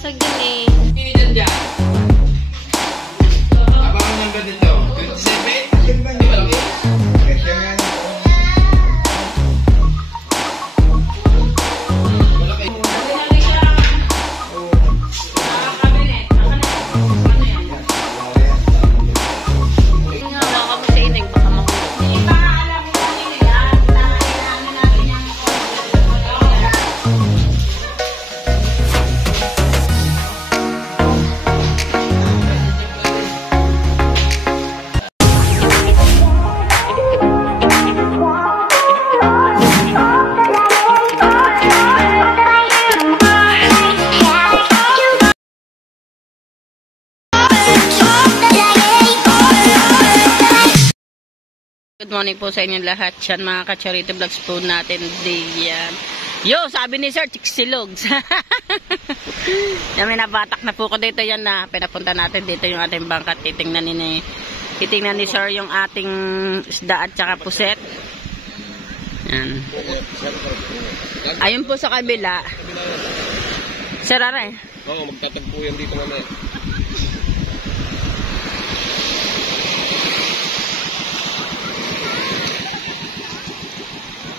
nababasag din eh. Hindi dyan dyan. Abang ng ganito. 27? Di ba laki? Good morning po sa inyong lahat. Yan mga ka-charity vlogs po natin diyan. Yo, sabi ni Sir, Chiksilogs. Yan, may nabatak na po ko dito yan na pinapunta natin dito yung ating bangkat. Titingnan ni Sir yung ating isda at saka puset. Yan. Ayun po sa kabila. Sir, aray. Oo, magtatagpo yan dito mamaya.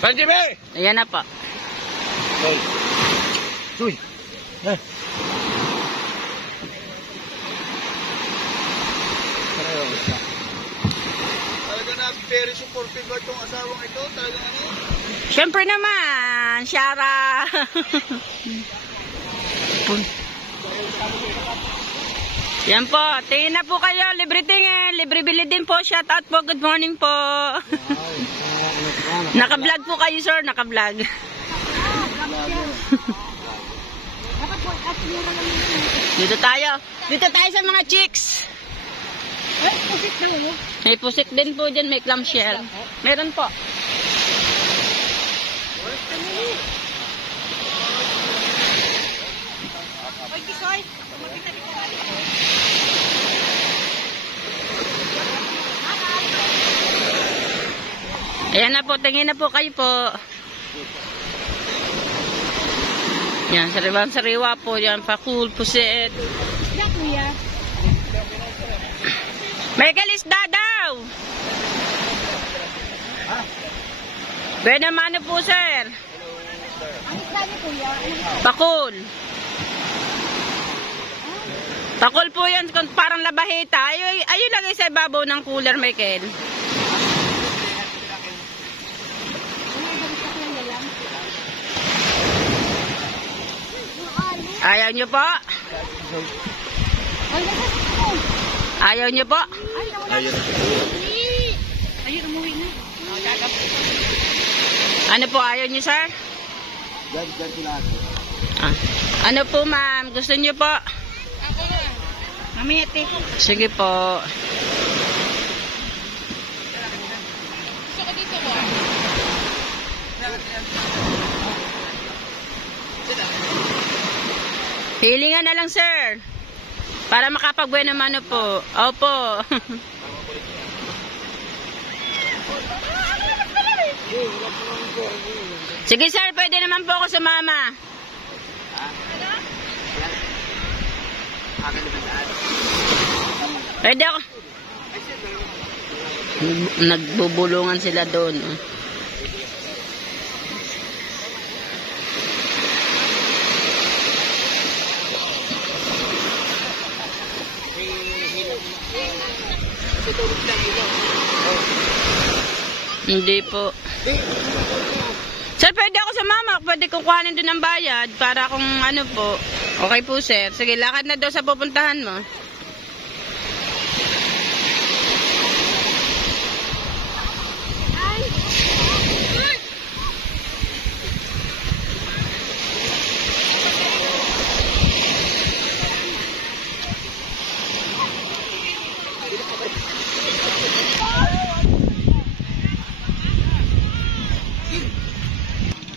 Benjamin! Ayan na po. Uy! Talaga na very supportive ba itong asawang ito? Talaga ano? Siyempre naman, Shara. Yan po, tingin na po kayo, libre tingin, libre bili din po, shout out po, good morning po. Naka-vlog po kayo sir, naka-vlog. Dito tayo sa mga chicks. May pusit din po dyan, may clamshell. Meron po. Ayan na po, tingin na po kayo po. Yan, sariwa po yan, pakul, pusit. Michael, isda daw! Bena mano po, sir. Pakul. Pakul po yan, parang labahita. Ayun lagay sa ibabaw ng cooler, Michael. Ayaw nyo po? Ayaw nyo po? Ayaw umuwi na. Ano po ayaw nyo, sir? Ano po, ma'am? Gusto nyo po? Mamiyate. Sige po. Gusto ka dito ba? Hilingan na lang, sir. Para makapag-buena mano po. Opo. Sige, sir. Pwede naman po ako sumama. Pwede ako. Nagbubulungan sila doon. Hindi po. Sir, pwede ako sa mama. Pwede kong kuhanin doon ang bayad para kung ano po. Okay po, sir. Sige, lakad na daw sa pupuntahan mo.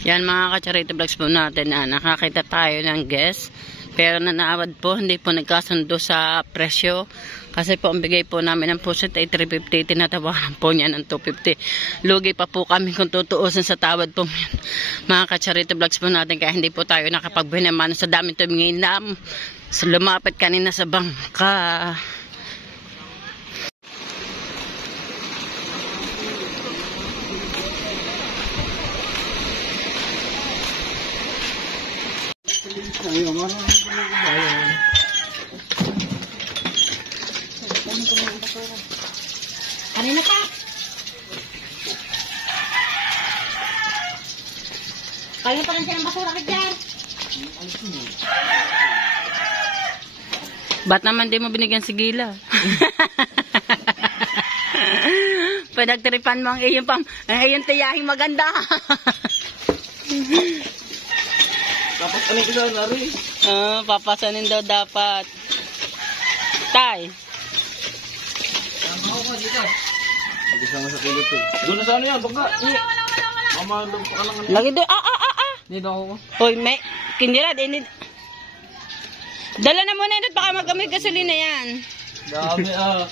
Yan mga ka-charity vlogs po natin na nakakita tayo ng guest. Pero nanaawad po, hindi po nagkasundo sa presyo. Kasi po ang bigay po namin ng pusit ay 350. Tinatawaran po niya ng 250. Lugi pa po kami kung tutuusin sa tawad po mga ka-charity vlogs po natin. Kaya hindi po tayo nakapagbuhin naman sa daming tumingin na So, lumapit kanina sa bangka. Kanina pa. Kaya pa rin siya ng basura ka dyan. Ba't naman di mo binigyan si Gila? Pinagtripan mo ang iyong tiyahing maganda. Dapat ano ko na rin? Papasanin daw dapat. Tay. Tama ako ka dito. Mag-isama sa kilid ko. Doon na sa ano yan, baka. Mama, doon pa ka lang. Lagi doon. Dito ako. Hoy, may kindirad. Dala na muna yun at baka mag-amoy gasolina yan. Dami ah.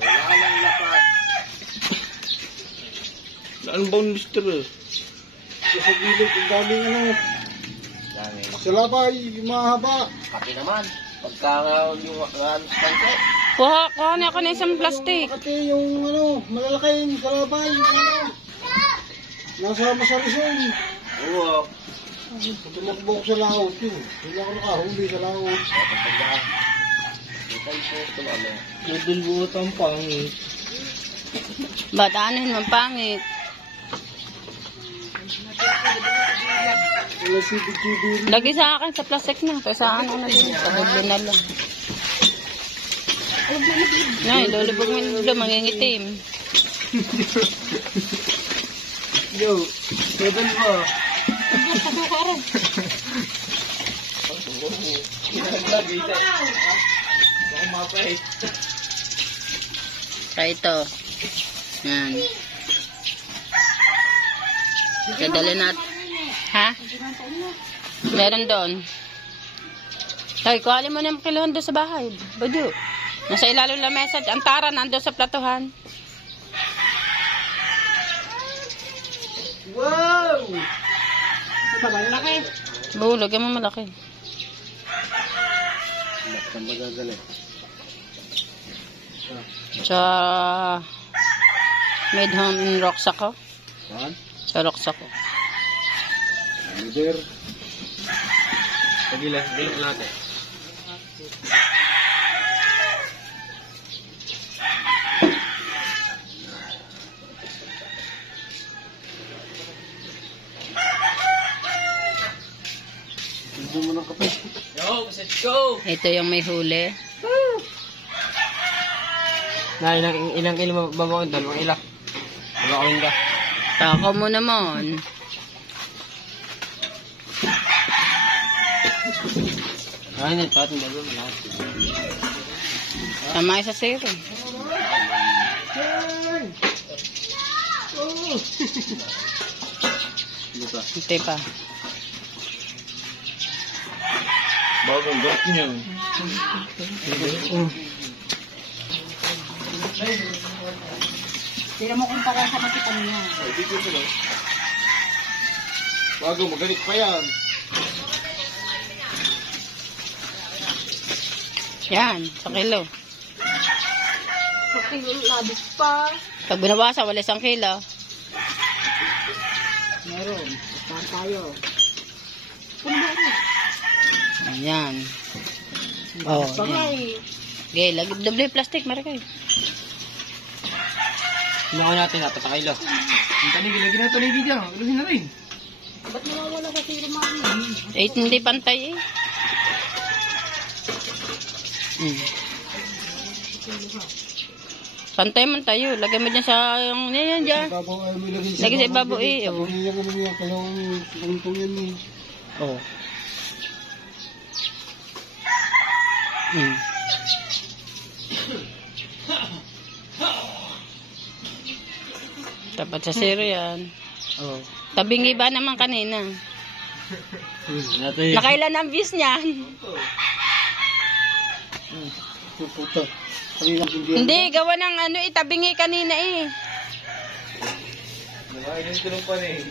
Wala lang lapad. Saan ba ang mister eh? Sa gilid, ang daming ano. Dami. Sa labay, mahaba. Pati naman. Pagka yung panse. Kuha na ako na isang plastic. Pati yung ano, malalaking sa labay. Ano. Nasa Rizal. Oo. Tumakbo ko sa laot yun. Hindi ako nakahuli sa laot. Nudul buot ang pangit. Ba't ano yun, ang pangit? Wala si Bigibir. Lagi sa akin sa plastic na. Kaya sa ano na din. Sa hudlo na lang. Nay, lulubog mo yung hudlo, mangingitim. Yo, pwede ba? Pasuka rin. Kaya ito. Yan. Kadali natin. Ha? Meron doon. Hoy, kuhalin mo na yung kiluhan doon sa bahay. Bado. Nasa ilalim ng mesa. Ang tara nandun sa platuhan. Wow! Ito ba laki? Oo, lagyan mo malaki. Saan ba gagalit? Sa made home in Roxaco. Saan? Sa Roxaco. Leader. Pagilas, din natin. Ito mo ng kape. Yo, let's go! Ito yung may huli. Na, ilang kilo babaon doon? Mga ilang? Babaon ka? Tako mo naman. Ay, nagpatong bago na lahat. Tama sa zero. Ito pa. Bagong got niya. Tira mo kung para sa makitan niya. Ay, dito sila. Bago, magalit pa yan. Yan, sa kilo. So, labis pa. Pag binabasa, wala 1 kilo. Meron. Saan tayo? Kung ba rin? Ayan. Oh, Bangay. okay, doble plastic, marikay. Hinawa natin na, patakilo. Ang tanig, ilagin na ito na dyan. Ilagin na rin. Ba't nawawala sa sira mami? Hindi pantay eh. Pantay man tayo. Lagay mo dyan sa yung yan dyan. Lagay sa ibabaw eh. Oh. Oh. Dapat sa zero yan. Oo. Tabing iba naman kanina. Natin. Nakailan ang views niyan? Puta. Hindi, gawa ng ano eh. Tabingi kanina eh. Nakainin ko ng panig.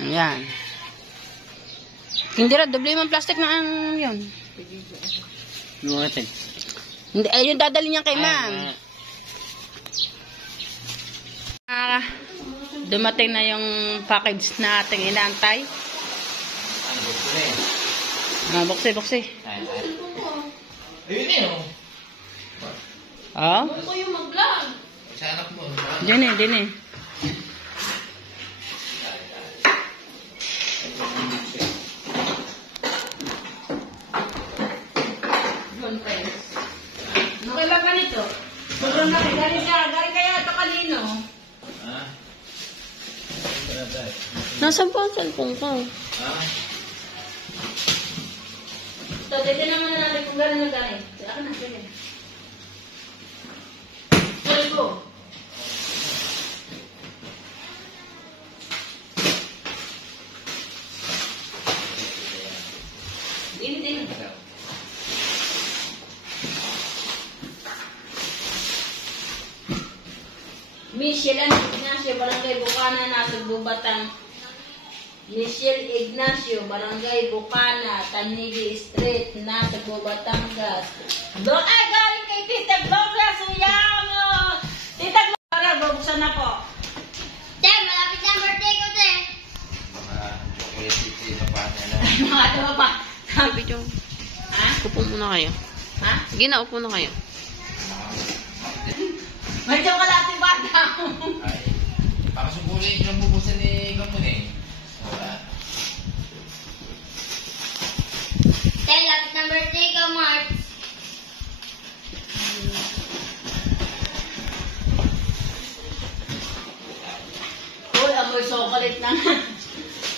Ayan. Hindi ra, doble yung plastic na ang yun. Yung natin. Hindi, ayun dadali niya kay ma'am. Dumating na yung package na ating inaantay. Buksi. Ayun eh, oh. Oh? Ano ko yung mag-vlog? Sa anak mo. Din eh. Nakailan pa nito? Sobrang laki. Galing kaya ito kanino? Ha? Nasaan po ang cellphone ko? Ha? So, titignan naman natin kung gano'n na galing. Saka na, sige. Sorry po. Din. Michelle Ignacio, Barangay Bukana, nasa Gubatang. Michelle Ignacio, Barangay Bukana, Tanigi Street, nasa Batangas. Doon ay galing kay Tita Gloria Suyamo. Tita Gloria, bubuksan na po. Te, malapit na ang birthday ko, te. Mga ito pa. Sabi nyo, Ha? upo muna kayo. Ha? Sige na, upo na kayo. May chocolate bata. Ay, baka subunin yung bubusan ni Gapon eh. Wala. Te, lapit na ang birthday ko, March. Uy, amoy chocolate na.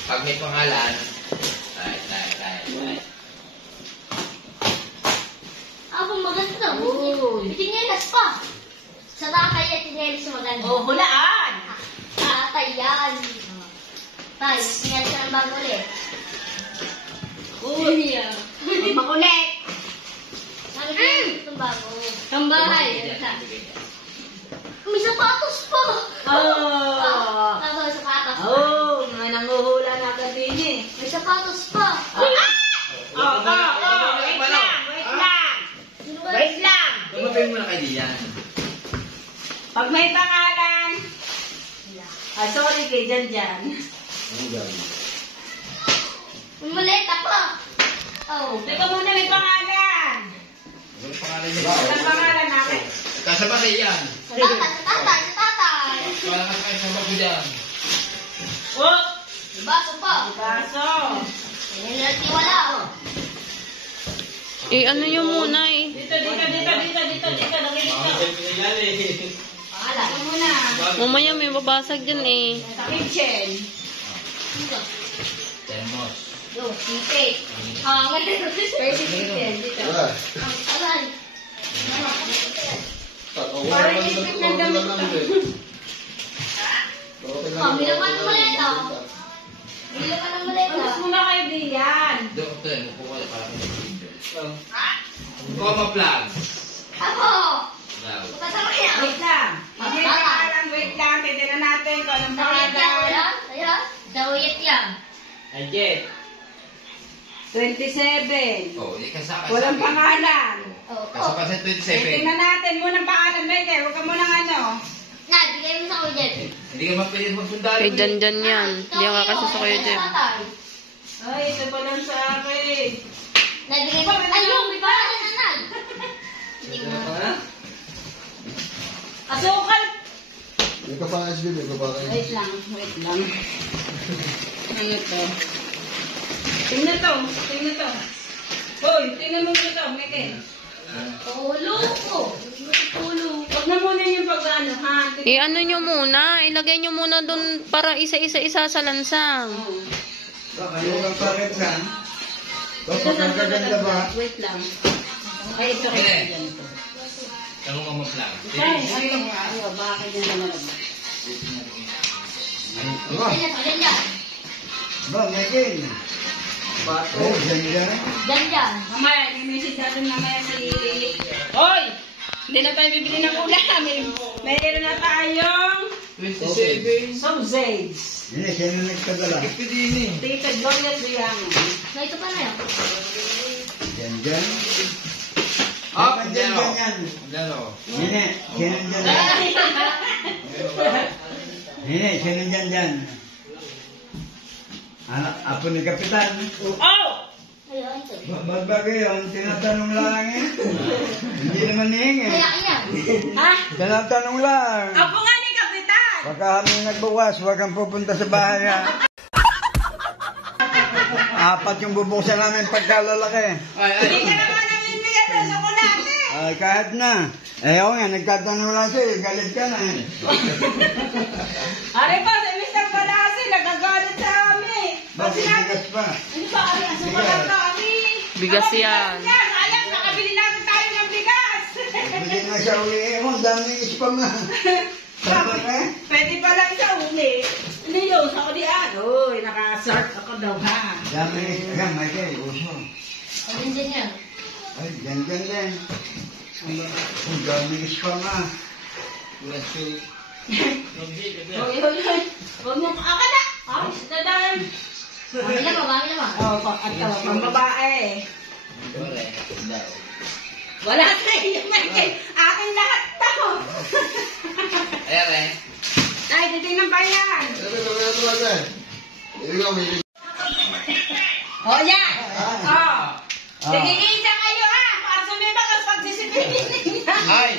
Pag may pangalan, right. Ako maganda. Uy. Itinelas pa. Sa tatay at itinelas maganda. Oh, hulaan. Tatay yan. Tay, itinelas ka ng bago ulit. Uy, makulit. Sabi ko itong bago. Tambahay. May sapatos pa. Oh. Tapos sapatos pa. Oh, mga nanguhula na agad din eh. May sapatos pa. Oh, wait lang. Sino ba? Wait lang. Tumapin mo na kay Dian. Pag may pangalan, sorry kay Janjan. May maleta pa. Oh. Teka muna, may pangalan. Ano yung pangalan niya? Walang pangalan natin. Kasama kay Ian. Tatay. Wala ka kayo sa bago dyan. Oh, May baso pa. baso. Yan lang wala. Eh, ano nyo muna eh. Dito. Lagi dito. Pangalan. Ito muna. Mamaya may babasag dyan eh. Sa kitchen. Temos. Yo, sipit. Hangat. First kitchen. Dito. Alan. Parang isip ng damit ka. Bila ka ng maleta. Bila ka ng maleta. Alis muna kayo diyan. Doktor, mukuha na parang Coma Ako. Daw. Kasama niya. Wait lang. May pangalan, wait lang. Titignan natin kung anong Dawit yan. pangalan. Ayan. Dawit yan. Ajet. 27. Oh, hindi ka sa Walang pangalan. Oh. Kasama sa 27. Titignan natin muna pangalan, Mike. Huwag ka muna ano. Na, bigay mo sa kuya Jen. Hindi ka mapilit magsundalo. Eh, dyan yan. Hindi ako kakasya sa kayo dyan. Ay, ito pa lang sa akin. Nabigay mo. Ayun, may pangalan na. Hindi mo. Asukal. May ka pa SB, may ka pa kayo. Wait lang. Ano to? Tingnan to. Hoy, tingnan mo ito, Mike. Tulo ko. Tulo. Huwag na muna yung pag-ano, ha? Eh, ano nyo muna? Ilagay nyo muna dun para isa sa lansang. Kayo lang paret lang. Ito sa gaganda ba? Wait lang. Ay, ito kayo Okay. ganito. Tanong ka maplang. Ay, bakit yun naman? Ayan, ayan dyan. Ba, Mekin. Bato. Oh, dyan. Dyan dyan. Mamaya, i-message natin mamaya si... Hoy! Hindi na tayo bibili ng ulam. Mayroon na tayong 27. sausage. Hindi, sino nagpadala? Pwede yun eh. Tita Gloria Triano. Na ito pa na yan. Dyan. Up, Dyan, dyan o. dyan. Dyan o. Hindi, sino dyan? Hindi, sino dyan? Anak, apo ni Kapitan. Oh! Ayun, ito. Bagbagay yun, tinatanong lang eh. Hindi naman hihingi. Kaya yan. Ha? Tinatanong lang. Apo nga ni Kapitan! Baka kami nagbukas, huwag kang pupunta sa bahay ha. Apat yung bubuksan namin pagkalalaki. Hindi ka naman namimigay sa sukulate! Ay, kahit na. Eh, oo nga, nagtatanong lang sa'yo, galit ka na eh. Are pa, si Mr. Palasi, nagagalit sa amin. Pag Bakit sinabi, bigas pa? ano ba, ano, sumagal na kami. Bigas yan. Sayang, nakabili namin tayo ng bigas. Bigyan na siya uli eh, ang daming spam na. Tama ka? Pwede pa lang sa uli. Hindi yun, sa ulian. Uy, nakasart ako daw ha. Dami, yan, Michael, uso. Ayun din yan. Ay, yan. Ang daming spam na. Uy. Huwag mo, aka na. Ay, dadaan. Mami naman. Oo, at pang babae. Wala sa iyo, Michael. Akin lahat to. Ayan eh. Ay, titignan pa yan. Oh, yan. Oh. Nag-iisa kayo ha. Para sumibakas pagsisipin. Ay!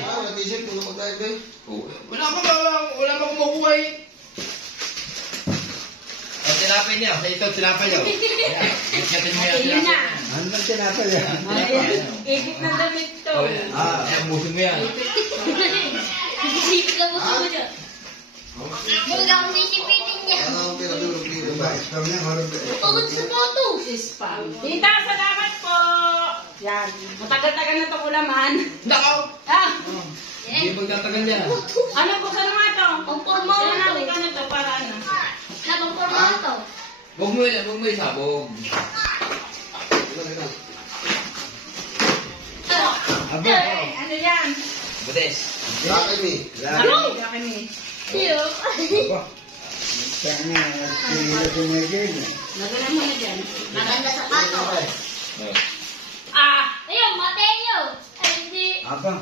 Wala pa kumukuha eh. O, tinapay niya. Sa ito, tinapay niyo. Ayan. Gitgatin mo yan. Ayun na. Ano bang tinapay yan? Ayan. Ikit na damit to. Ayan, busin mo yan. Sisipit lang mo sa dyan. Yung lang sisipitin niya. Diba, spam niya, marami. Pagod sa moto. Spam. Tita, salamat po. Yan. Matagal-tagal na itong ulaman. Nakaw! Ah, Hindi magtatagal yan. ano po sa mga ito? Ang forma Sino ito. namin ka na ito para ano? Labang forma ito. Huwag mo isabog. Aba, Ano yan? Budes. Ano? Kami. Iyo. aba. Saan niya, sinila si Michael. Nagalan mo na dyan. Maganda sa kato. Ah! Ayun, Mateo. Ay, hindi. Aba,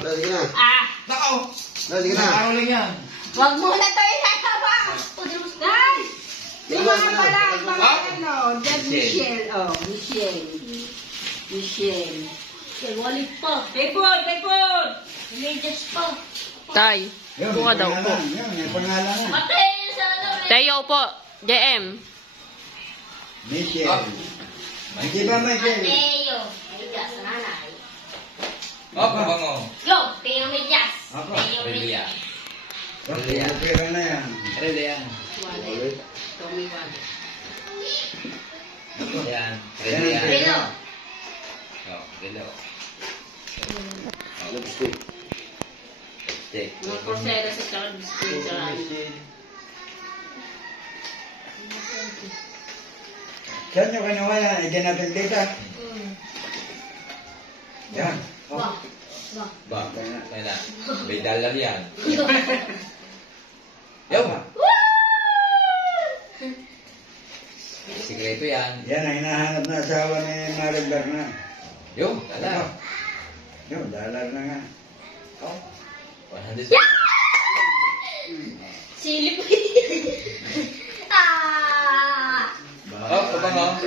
Ah! Nakaw! Nakaw lang yan. Wag mo na ito ilalaba! Dahil! Yung mga pala, mga ano, Dad Michelle. Oh, Michelle. Walit pa. Pipod! Immediate pa. Tay, yun, buka may daw po. pangalan, yun, may pangalan na. Mateo sa ano. Tayo po, JM. Michelle. Hindi ba Michael? Mateo. Medyas, nanay. Opo, bango. Yo, Teo Medyas. Apa? Teo Relia. Medyas. Bakit pera na yan? Relia. Tommy Wale. Ayan. Ayan, Relia. Relo. Oh, Relo. Lipstick. Lipstick. Mga porsela sa tsaka biscuit sa Saan nyo kinuha yan? Igyan natin dito. Yan. Oh. Wah. Wah. Ba? Kaya may dollar yan. Yo! Sikreto yan. Yan ang hinahanap na asawa ni Marie Berna. Yo! Dollar. Yun, dalar na nga. Oh. 100. Silip. Ah. Oh, pabango.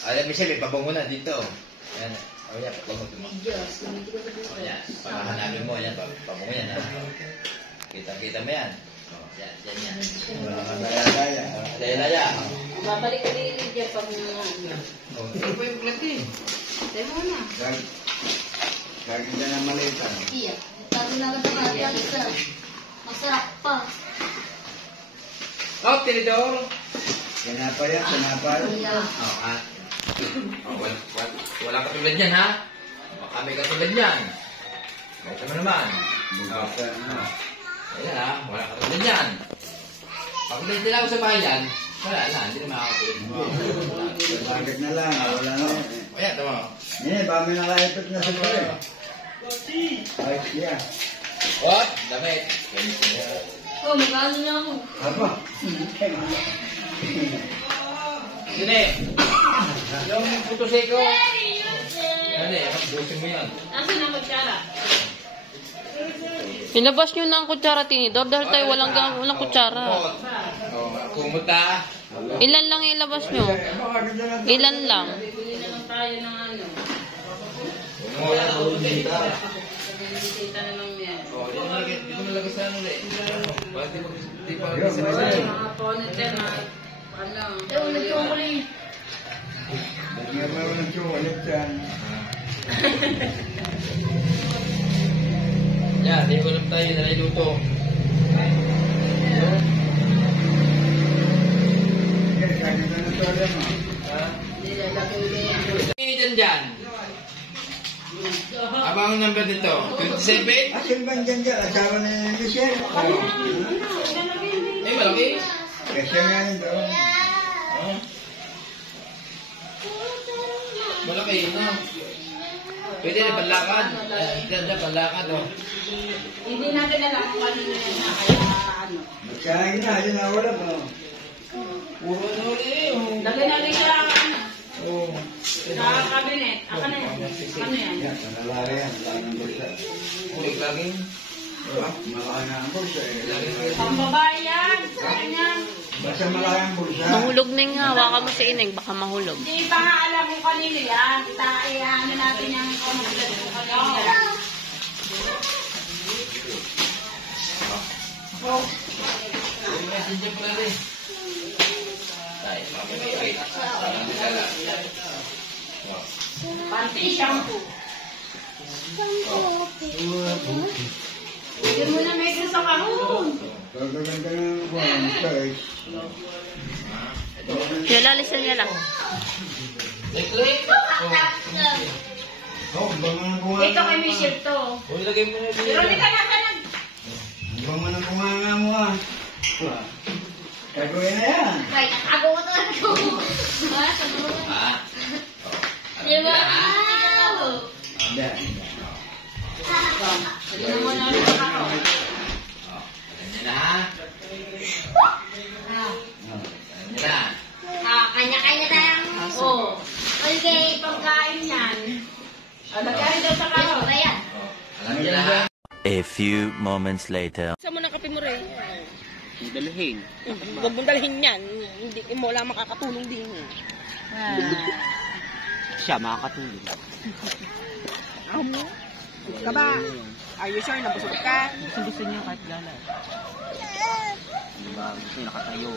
Alam mo siya, may pabango na dito. Ayan. Oh, yan, pabango ito mo. Medyas. Namiti ko sa Oh, buko. yan. Pagkahanapin mo, yan. Pabango yan, ha? Kita mo yan. Oh, yan, yan. Wala ka daya-daya. Daya-daya. babalik ka din dyan pag mga Oh, ito pa yung plat eh. Tayo mo na. Kagin dyan ang malita. Iya. Tago na agad ang isa. Masarap pa. Oh, tinidor. Kinapa yan, kinapa. Iya. Oh, at. Oh, wala katulad yan, ha? Baka may katulad yan. Baka mo naman. Bukasa na. Ayan, ha? Wala katulad yan. Pag may tila ko sa bayan, wala na. Hindi na makakatulad. Bakit na lang, wala na. Ayan, tama. Hindi, bami nakaipit na sa pare. Ay, yeah. What? Damit. Oh, magkano na ako. Apa? Sine? Yung puto seko. Ano eh, busin mo yan. Nasaan na magkara? Pinabas nyo na ang kutsara, tinidor. Dahil tayo walang kutsara. Kumuta. Ilan lang ilabas nyo? Ilan lang? Bili na lang tayo ng ano. Bisita na lang yan. Di ko nalagay sa ano eh. Bakit di pa Mga ponit yan, ano. Nagkukuling. Hindi mo ng chocolate dyan. Yan, di ko lang tayo naliluto. Initan dyan. Abang ang number nito? 27? Asin ba dyan dyan? Asawa na yung Michelle? Eh, malaki. Kasi nga nito. Malaki, no? Pwede na panlakad. Diyan na panlakad, oh. Hindi natin alam kung kanino yan na, kaya ano. Magsahin na, yun na wala mo. Puro ano eh, oh. Lagay natin siya, ano, Oh. sa cabinet. Aka na yan. Ano yan? Yan, panalari yan. Malaki ng bulsa. Kulik laging. Malaki na ang bulsa eh. Pambabae yan. Ganyan. Basta malaki ang bulsa. Mahulog na nga. Hawakan mo si Ineng. Baka mahulog. Hindi pa nga alam kung kanino yan. Ano natin yung kumulat kung kanino yan. Sindihan ko na rin. Ay, mamimigay. Panty shampoo. Hindi mo na may sa kahon. Gagawin ka ng buwan, guys. Nilalisan niya lang. Oh, bango ng bunga. Ito kay Michelle to. Oh, ilagay mo na Pero hindi ka na ka nag... Bango ng bunga mo ah. Gagawin na yan. Right, ako ko to ako. Ah. Di ba? Hindi. Hindi mo na rin ako. Ganyan na, ha? Ganyan na. Kanya-kanya tayong... Oo. Okay, pagkain yan. Magkain daw sa kahon. Ayan. Alam niyo na, ha? A few moments later. Saan mo ng kape mo rin? Dalhin. Huwag mong dalhin yan. Hindi mo wala makakatulong din. Siya makakatulong. Amo? Ka ba? Are you sure na busog ka? Gusto niya kahit gala. Diba? Gusto niya nakatayo.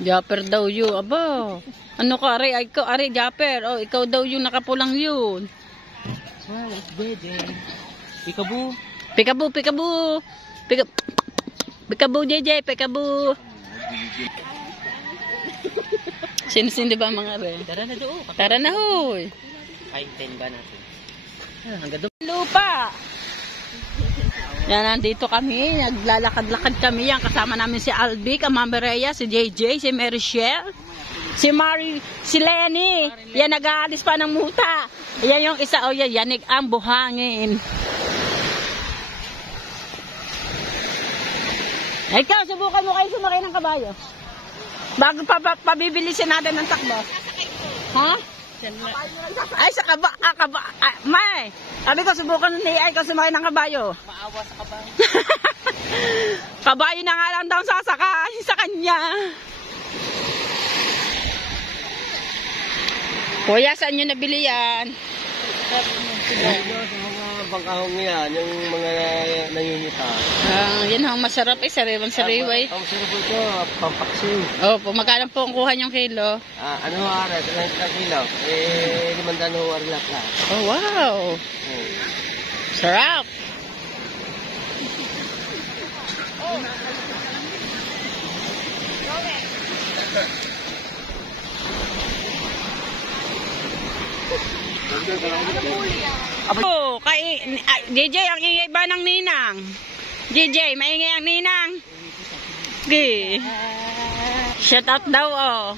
Japper daw yun. Aba. Ano ka, Ari? Ikaw, Ari, Japper. Oh, ikaw daw yung nakapulang yun. Well, it's Dede. Peekaboo. Peekaboo, peekaboo. Peekaboo, JJ, peekaboo. Sino-sino ba mga Ari? Tara na doon. Tara na, hoy. Kain 10 ba natin? Hanggang doon. Lupa. Yan, nandito kami. Naglalakad-lakad kami. Yan, kasama namin si Albi, Mama Rhea, si JJ, si Marichelle, si Lenny. Yan, nag-aalis pa ng muta. Yan yung isa. O, yan, yanig ang buhangin. Ikaw, subukan mo kayo sumakay ng kabayo. Bago pabibilisin natin ng takbo. Ha? Ay, sa kaba. May. Sabi ko, subukan ni ay ko sumakay ng kabayo. Maawa sa kabayo. Kabayo na nga lang daw sasakay sa kanya. Kuya, saan nyo nabili yan? Bangkahong yan, yung mga nangingita. Yan ang masarap eh, sariwang-sariway. Ang sarap po ito, pampaksiw. Opo, magkano po ang kuha niyong kilo? Ano ho, aras? Ilang kilo? 500 ho, arlap lang. Oh, wow. Sarap. Oh, JJ, ang ingay ba ng ninang? JJ, maingay ang ninang. Okay. Shut up daw, oh.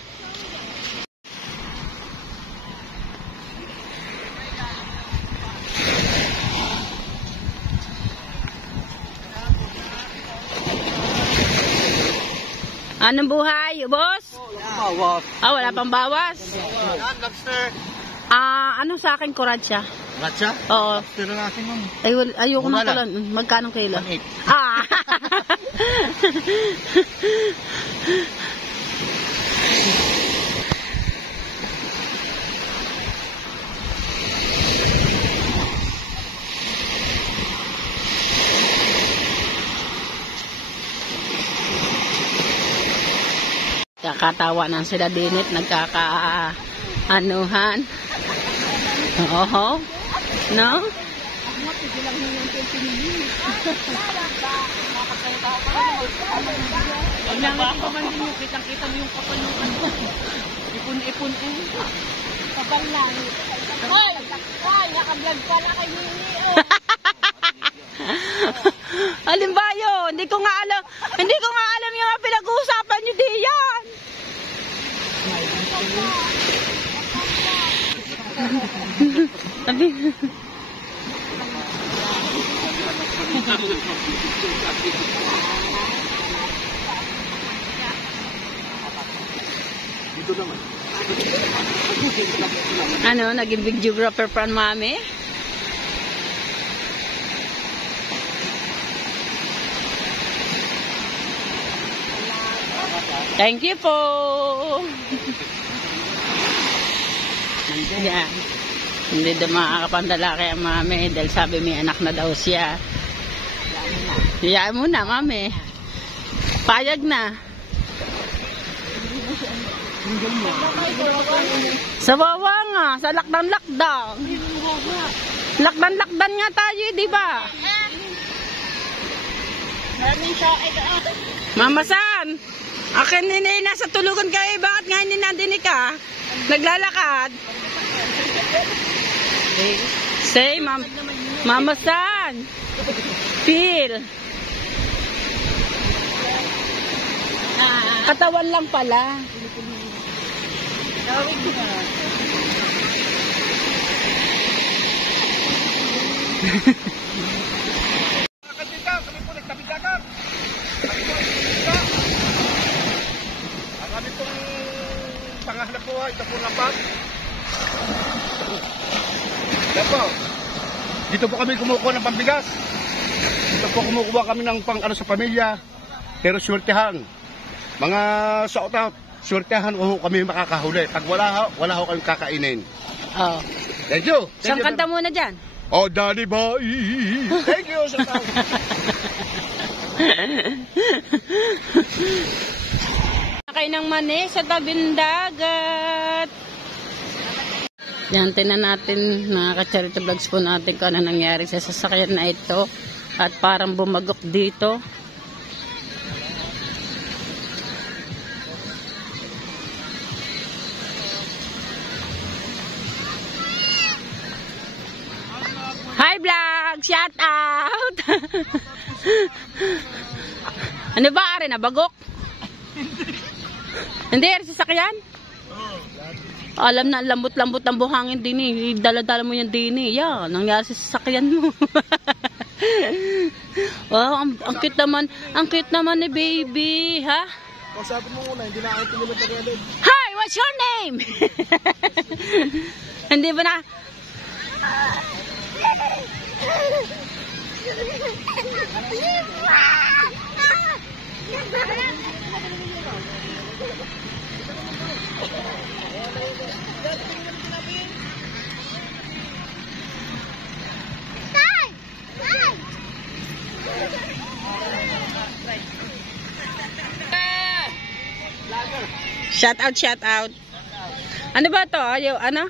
Anong buhay, boss? Bawas. Ah, wala pang bawas. Yan, lobster. Ano sa akin, kuransya? Ratsa? Oo. Lobster na natin nun. Ay, ayoko Mura ng kulan. Magkano kilo? 1.8. Ah! Kakatawa na sila dinit, nagkaka-anuhan. Oo. No? Pag nangating pa man din mo, kitang-kita mo yung kapanukan ko. Ipon-ipon ko. Kapal lang. Hoy! Hoy! Naka-vlog ka na kay Nini. Alin ba yun? Hindi ko nga alam yung mga pinag-uusapan nyo diyan. Sabi. Ano, naging videographer pa mami? Thank you po. Yan. Hindi daw makakapandalaki ang mami dahil sabi may anak na daw siya. Hiyaan mo na, mami. Payag na. Sa wawa nga, sa lakdan-lakdan. Lakdan-lakdan nga tayo, di ba? Mama San, akin nini nasa tulugan kayo, bakit nga hindi nandini ka? Naglalakad. Say, Mama San, feel. Katawan lang pala. Ang aming pong pangahanap buhay, ito po lambat. Yan po. Dito po kami kumukuha ng pambigas. Dito po kumukuha kami ng pang-ano sa pamilya. Pero swertehan. Mga shout-out, swertehan o kami makakahuli. Pag wala ho kami kakainin. Oh. Thank you. Isang kanta muna dyan. Oh, Daddy Boy. Thank you, shout-out. Kain ng mani sa tabing dagat. Yan, tinan natin, nakaka-charity vlogs po natin kung ano nangyari sa sasakyan na ito. At parang bumagok dito. Hi vlog! Shout out! Ano ba, Ari? Nabagok? Hindi, Ari, sasakyan? Alam na, lambot-lambot ang buhangin din eh. Dala-dala mo yung din eh. Yan, nangyari sa sasakyan mo. Wow, ang cute naman. Ang cute naman ni baby, ha? Sabi mo muna, hindi na kayo tumulong Tagalog. Hi, what's your name? Hindi ba na? Shout out, shout out. Ano ba to? Ayaw, ano?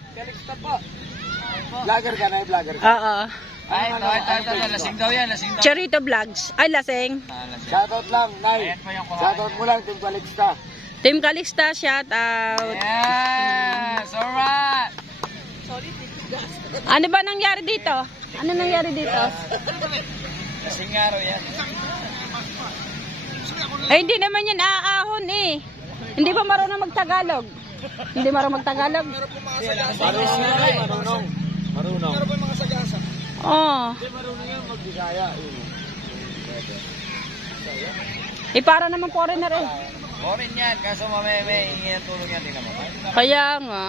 Vlogger ka na, vlogger ka. Oo. Ay, ito, lasing daw yan, lasing daw. Charito Vlogs. Ay, lasing. Shoutout lang, Nay. Shoutout mo lang, Team Calixta. Team Calixta, shout out. Yes, alright. Ano ba nangyari dito? Ano nangyari dito? Lasing araw yan. Ay, hindi naman yan aahon eh. Hindi ba marunong magtagalog? Hindi marunong magtagalog? Marunong. Meron ba mga sagasa? Oo. Hindi marunong yan magbisaya. Eh, para naman foreigner eh. Morin yan, kaso mamaya may hingi ng tulong yan, tingnan mo. Kaya nga,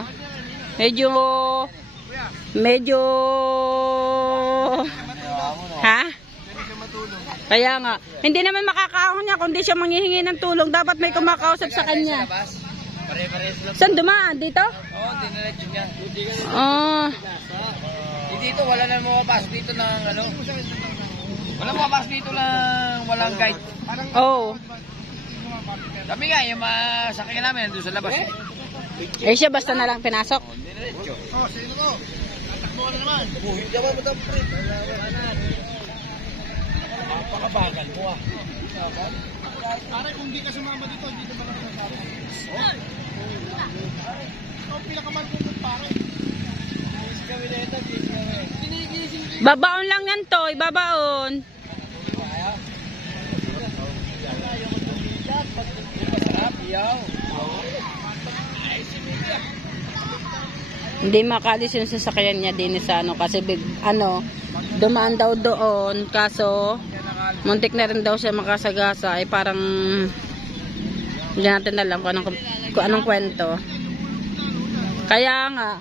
medyo, ha? Kaya nga, hindi naman makakaahon niya kundi siya manghihingi ng tulong. Dapat may kumakausap sa kanya. Pare-pares lang. Saan dumaan? Dito? Oo, diniretso niya. Oh, Dito, wala na mapapasok dito ng ano. Wala mapapasok dito lang, walang guide. oh. Sabi nga, yung masakyan namin doon sa labas. Eh siya basta na lang pinasok. Diniretso. Oh, sino ko? Tatakbo ka na naman. Hindi ako matapre. Napakabagal mo ah. Pare, kung di ka sumama dito, hindi naman ako nasabi. Oh, pinakamahal ko ng pare. Babaon lang yan to, ibabaon. Hindi makalis yung sasakyan niya din sa ano kasi dumaan daw doon kaso muntik na rin daw siya makasagasa ay parang hindi natin alam kung anong kwento. Kaya nga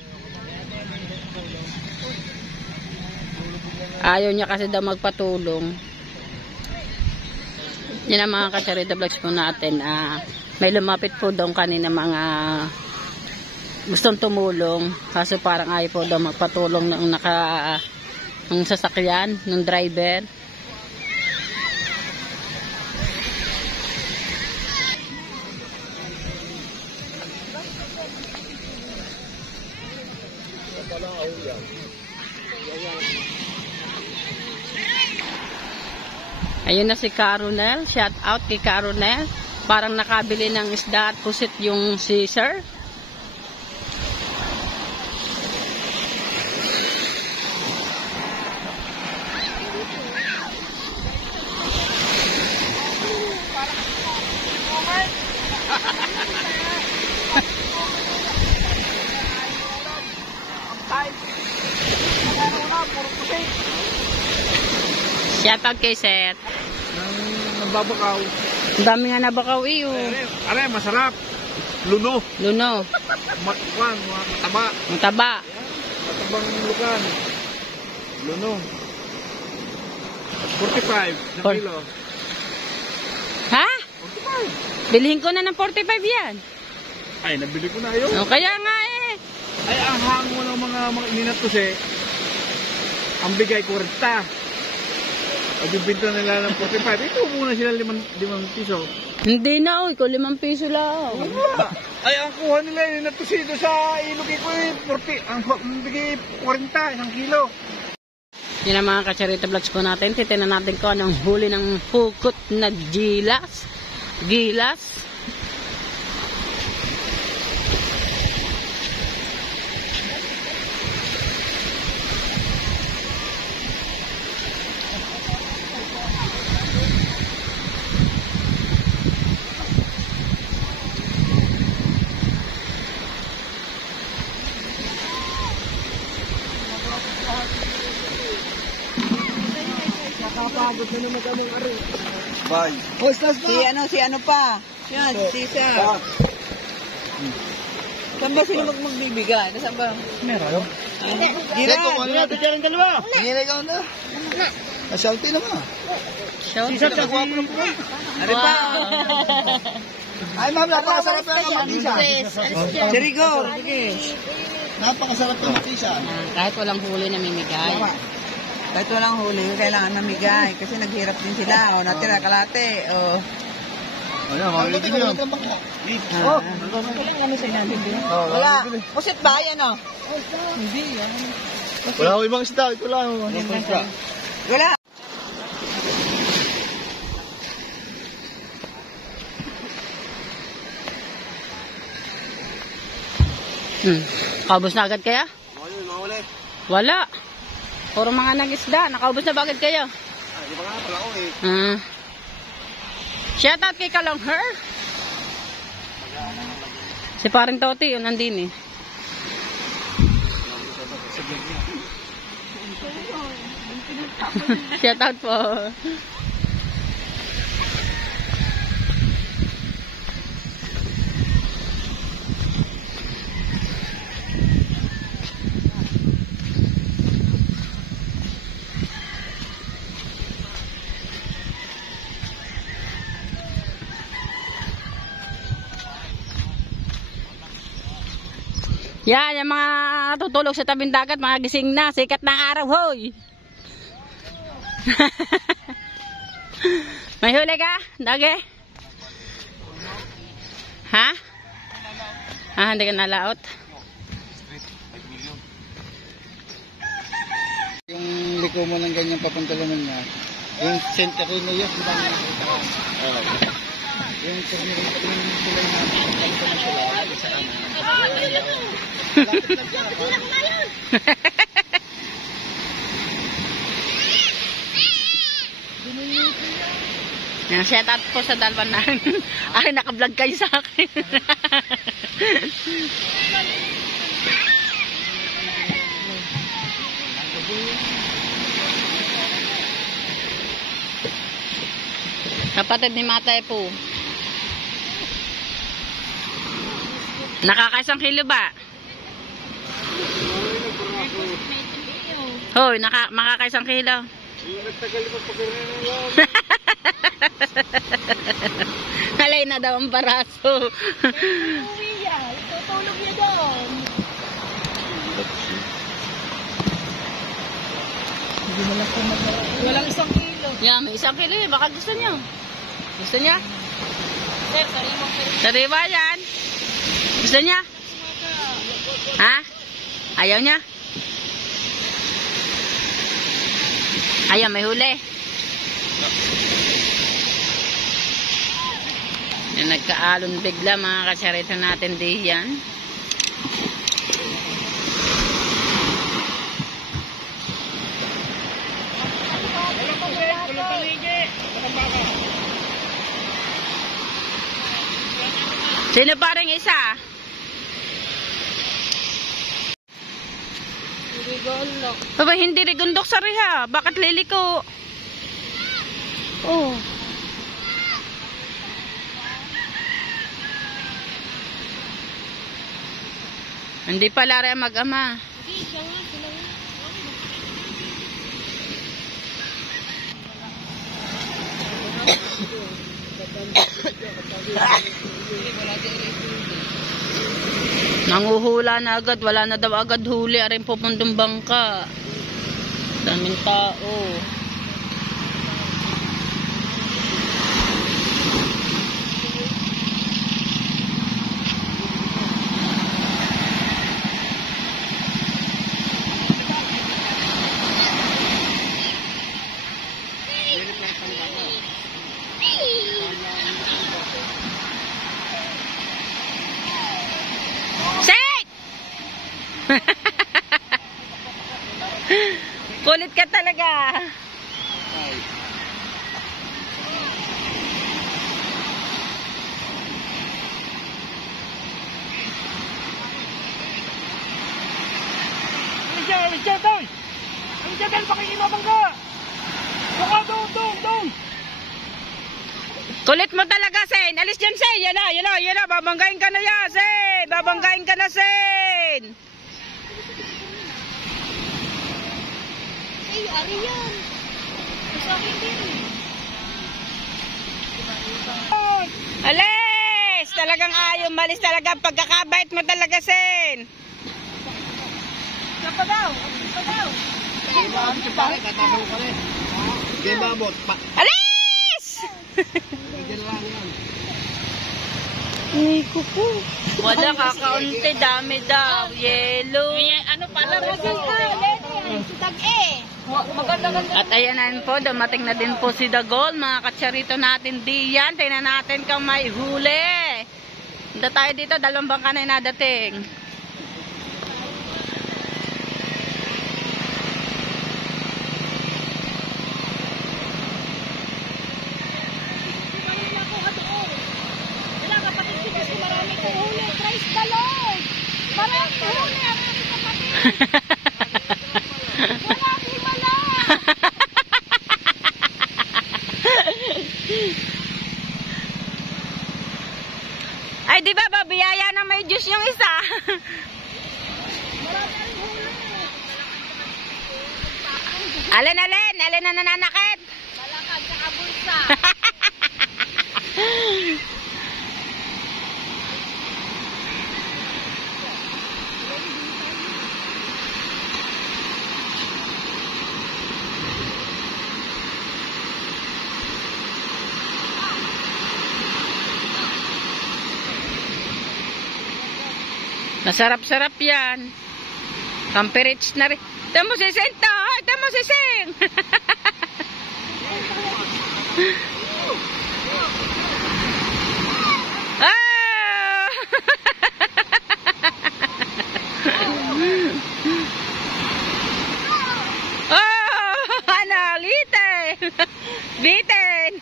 ayaw niya kasi daw magpatulong. Yan ang mga ka-charity vlogs po natin. May lumapit po daw kanina mga gustong tumulong. Kaso parang ayaw po daw magpatulong ng sasakyan, ng driver. Ayun na si Caronel. Shout out kay Caronel. Parang nakabili ng isda at pusit yung si Sir. Shout out kay Seth. Nababakaw. Ang dami nga nabakaw iyo. Are, masarap. Luno. Luno. Mataba. Mataba. Matabang lukan. Luno. 45 na kilo. Ha? Bilhin ko na ng 45 yan. Ay, nabili ko na yun. O, kaya nga eh. Ay, ang hango ng mga ininat kasi, ang bigay 40. Ang bibinta nila ng 45. Ito muna sila 5 piso. Hindi na, oy. Ko 5 piso lang. Ay, ang kuha nila ininat kasi doon sa ilugi ko 40. Ang bigay 40, isang kilo. Yan ang mga ka-charity vlogs po natin. Titinan natin kung anong huli ng hukot na gilas. Nakapagod na naman kami ari. Bye. Si ano pa? Yan, si Sir. Saan ba sino magbibigay? Saan ba? Meron. Gira. Ito dyan ang dalawa. Nanginig ako na. Asalti naman. Si Sir, nagwapo ng puwan. Ano pa? Ay, ma'am, napakasarap na kamatisa. Si Rigor. Sige. Napakasarap na matisa. Kahit walang huli na mimigay. Kahit walang huli, kailangan mamigay. Kasi naghirap din sila. O, natira kalate. O. Ayun, malitin yun. Oh, ano sinabi din? Wala. Pusit ba? Yan o. Wala ko ibang isda. Ito lang. Wala. Kaubos na agad kaya? Wala. Puro mga nag-isda. Nakaubos na ba agad kayo? Di ba nga pala ko eh. Shout out kay Kalongher. Si paring Toti, yun nandin eh. Shout out po. Yan, yung mga tutulog sa tabing dagat, mga gising na, sikat ng araw, hoy! May huli ka, Dagi? Ha? Ah, hindi ka nalaot? Yung liko mo ng ganyan papantalaman niya, yung center na yun, di ba nakita ko? Yung center na sila na pagkakita sila, isa ka na. Yan, shout out po sa dalawa na. Ay, naka-vlog kayo sa akin. Kapatid ni Matay po. Nakakaisang kilo ba? Hoy, makakaisang kilo. Kalay na daw ang baraso. Tutulog niya doon. Walang 1 kilo. Yan, may 1 kilo eh. Baka gusto niyo. Gusto niya? Sir, sariwa kayo. Sariwa yan. Gusto niya? Ha? Ayaw niya? Ayaw, may huli. Yan, nagkaalon bigla mga kasyarito natin diyan. Sino pa rin isa? Baba, hindi rigundok sa riha. Bakit liliko? Oh. Hindi pala rin mag-ama. Nanguhula na agad, wala na daw agad huli, arin pupundong bangka. Daming tao. Kulit ka talaga. Kulit mo talaga, Sen. Alis dyan, Sen. Yan na. Babanggain ka na yan, Sen. Babanggain ka na, Sen. Ay, ari yan. Sa akin din. Alis! Talagang ayaw. Malis talaga. Pagkakabait mo talaga, Sen. Sapa daw. Alis! Ay, kuko. Wala kakaunti. Dami daw. Yellow. Ano pala? At ayan po, dumating na din po si Dagol, mga katsarito natin diyan. Tingnan natin kung may huli. Punta tayo dito, 2 bangka na nadating. Ay, di ba babiyaya na may juice yung isa? Alin na nananakit? Malakad sa kabulsa. Masarap-sarap yan. Kamperits na rin. Tamo si Sing to! Tamo si Sing! Ah! Oh! Ano? Liten! Biten!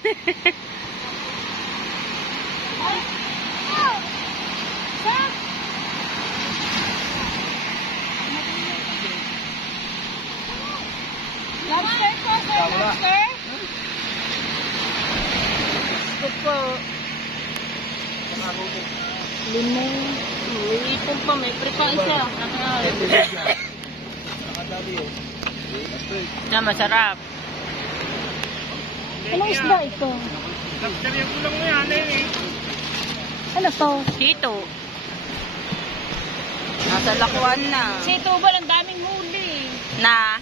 Lobster po, sir. Lobster. Ito po. Limong. Ito pa, may prito isa. Na masarap. Anong isda ito? Ano to? Dito. Nasa lakuan na. Si Tubal, ang daming huli. Na?